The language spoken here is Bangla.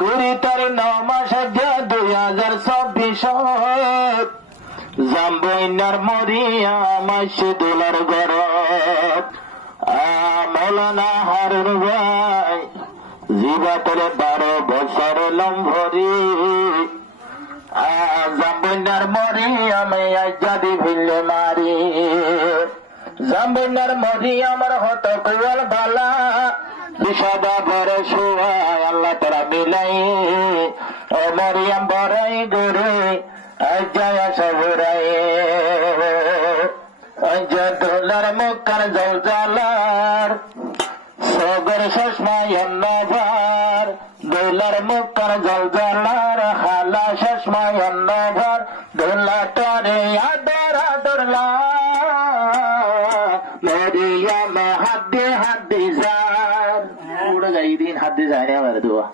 কুড়িটার 9 মাস 2024 জাম্বইনার মরিয়াম আইসে দোলার গরত মৌলানা হারুন ভাই জীবাতলে 12 বছর লম্ভরি জাম্বইনার মরিয়াম আজাদি ভিল্লে মারি জাম্বইনার মরিয়ামর হত কুয়াল বালা বিষাদা বড় শুয়ায় আল্লাহ তারা মিলাই ও মরিয়াম বড়াই গরে আজায়া সবরাই দোলার মুখার জলজালার সগর চশমায় অন্নভার দোলার মুখার জলজালার হালা চশমায় অন্নভার দোলা তরে আদর আদরলা মরিয়াম হাত দিয়ে যার উড়ে যাই দিন হাত দিয়ে যায় না আমার দোয়া